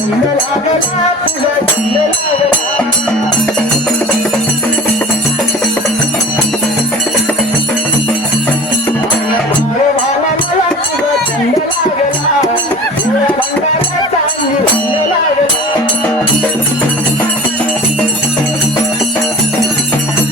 உங்களாக